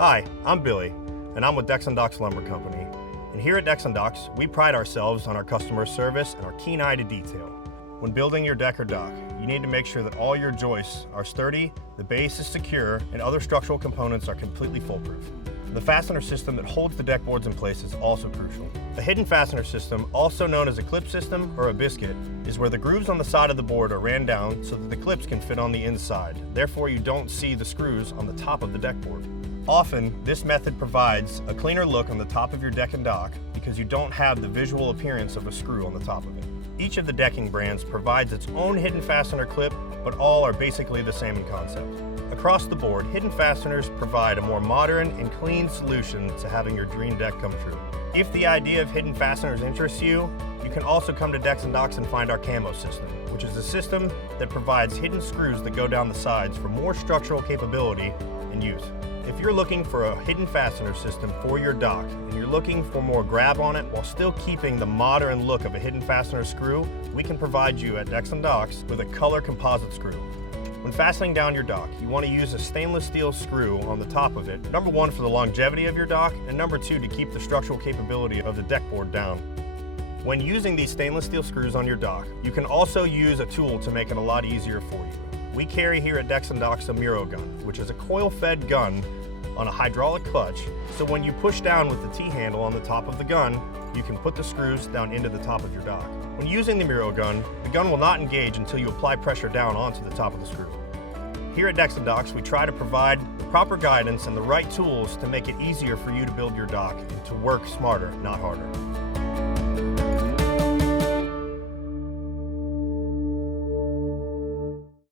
Hi, I'm Billy, and I'm with Decks and Docks Lumber Company. And here at Decks and Docks, we pride ourselves on our customer service and our keen eye to detail. When building your deck or dock, you need to make sure that all your joists are sturdy, the base is secure, and other structural components are completely foolproof. The fastener system that holds the deck boards in place is also crucial. A hidden fastener system, also known as a clip system or a biscuit, is where the grooves on the side of the board are ran down so that the clips can fit on the inside. Therefore, you don't see the screws on the top of the deck board. Often, this method provides a cleaner look on the top of your deck and dock because you don't have the visual appearance of a screw on the top of it. Each of the decking brands provides its own hidden fastener clip, but all are basically the same in concept. Across the board, hidden fasteners provide a more modern and clean solution to having your dream deck come true. If the idea of hidden fasteners interests you, you can also come to Decks and Docks and find our camo system, which is a system that provides hidden screws that go down the sides for more structural capability and use. If you're looking for a hidden fastener system for your dock and you're looking for more grab on it while still keeping the modern look of a hidden fastener screw, we can provide you at Decks and Docks with a color composite screw. When fastening down your dock, you want to use a stainless steel screw on the top of it, number one for the longevity of your dock, and number two to keep the structural capability of the deck board down. When using these stainless steel screws on your dock, you can also use a tool to make it a lot easier for you. We carry here at Decks and Docks a Miro gun, which is a coil-fed gun on a hydraulic clutch, so when you push down with the T-handle on the top of the gun, you can put the screws down into the top of your dock. When using the Miro gun, the gun will not engage until you apply pressure down onto the top of the screw. Here at Decks and Docks, we try to provide the proper guidance and the right tools to make it easier for you to build your dock and to work smarter, not harder.